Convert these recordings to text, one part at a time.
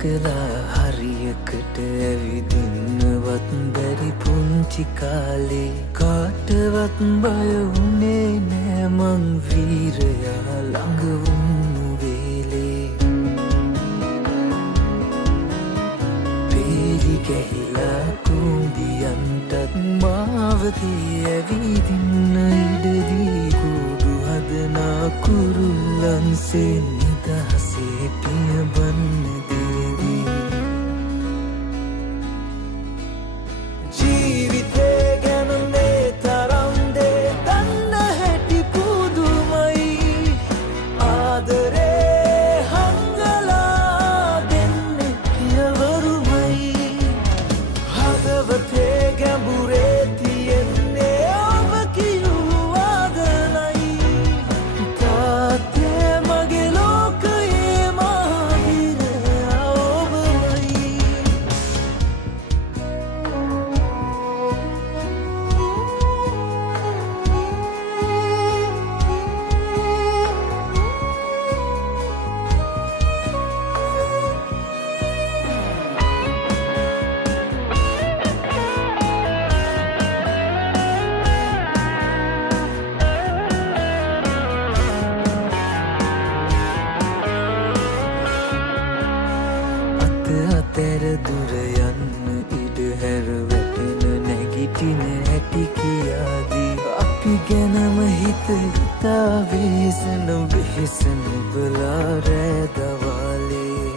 කලා හරියකට ඇවිදින්නවත් බැරි පුංචි කාලේ කාටවත් බය වුණේ නෑ මං වීරයා ළඟ වුණු වේලේ පේලි ගැහිලා කුඹියන්ටත් මාවතේ ඇවිදින්න ඉඩදී කුඩු හදනා කුරුල්ලන්සේ නිදහසේ පියබන්න දේවී ජීවිතේ ගැන මේ තරම් දේ දන්න හැටි පුදුමයි ආදරේ හංගලා දෙන්නේ පියවරුමයි හදවතේ ගැඹුරේ තියෙන්නේ ඔබ කියූ වාදනයි තාත්තේ මගේ ලෝකයේ මහවීරයා ඔබමයි අතර දුර යන්න ඉඩ හැර වැටෙන නැගිටින හැටි කියාදී අපි ගැනම හිත හිතා වෙහෙසන වෙහෙසන බලා රෑ දවාලේ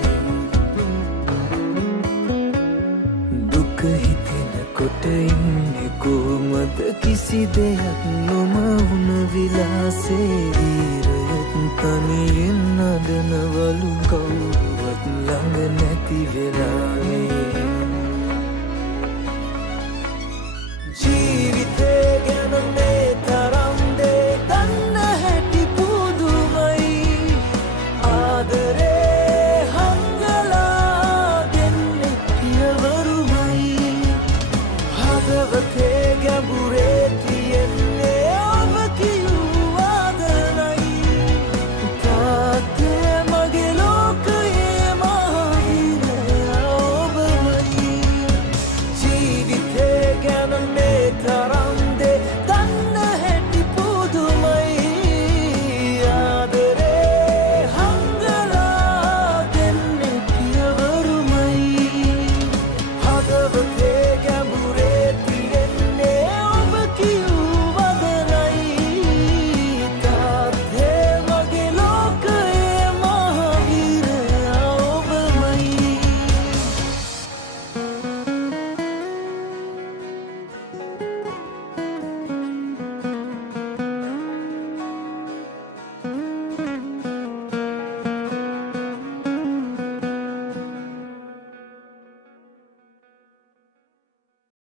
දුක හිතෙනකොට ඉන්නේ කොහමද කිසි දෙයක් නොමවුන විලාසේ වීරයොත් තනියෙන් නඩනවලු කවුරුවත් ළඟ නැති වෙලාවේ